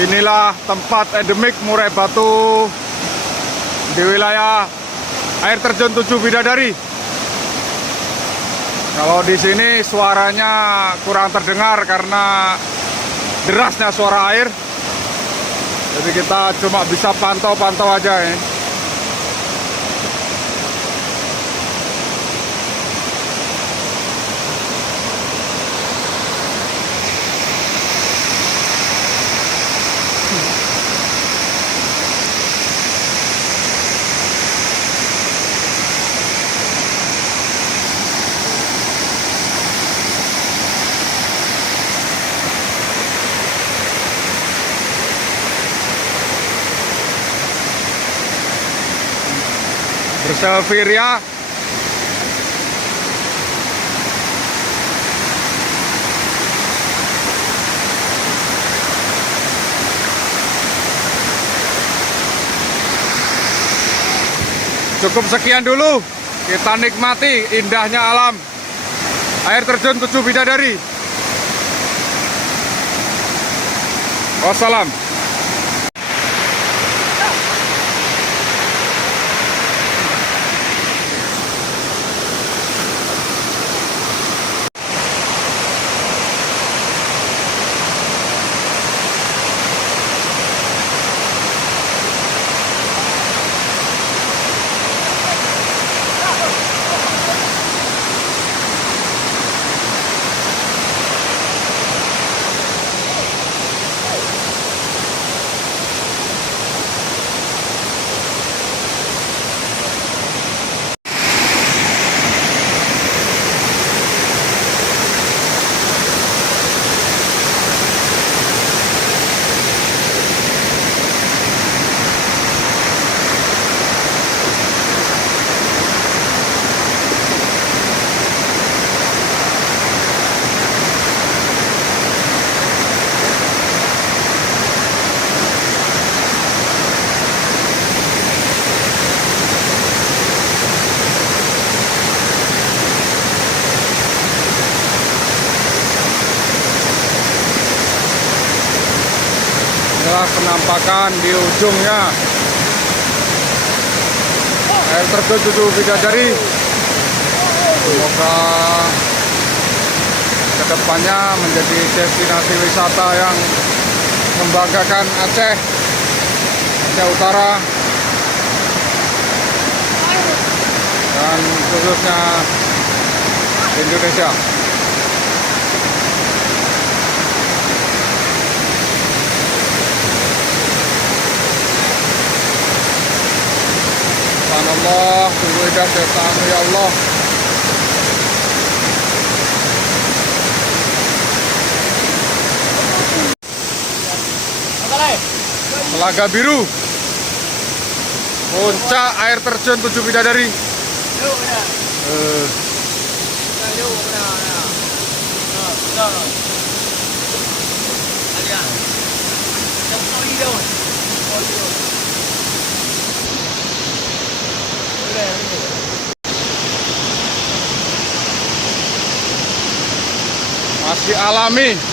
Inilah tempat endemik murai batu di wilayah air terjun Tujuh Bidadari. Kalau di sini suaranya kurang terdengar karena derasnya suara air. Jadi kita cuma bisa pantau-pantau aja ya. Berselfie ria. Cukup sekian dulu. Kita nikmati indahnya alam air terjun Tujuh Bidadari. Wassalam. Inilah penampakan di ujungnya air terjun Tujuh Bidadari. Semoga kedepannya menjadi destinasi wisata yang membanggakan Aceh Utara dan khususnya Indonesia. Allah, sungguh indah ciptaanmu ya Allah. Telaga Biru, puncak air terjun Tujuh Bidadari. Masih alami.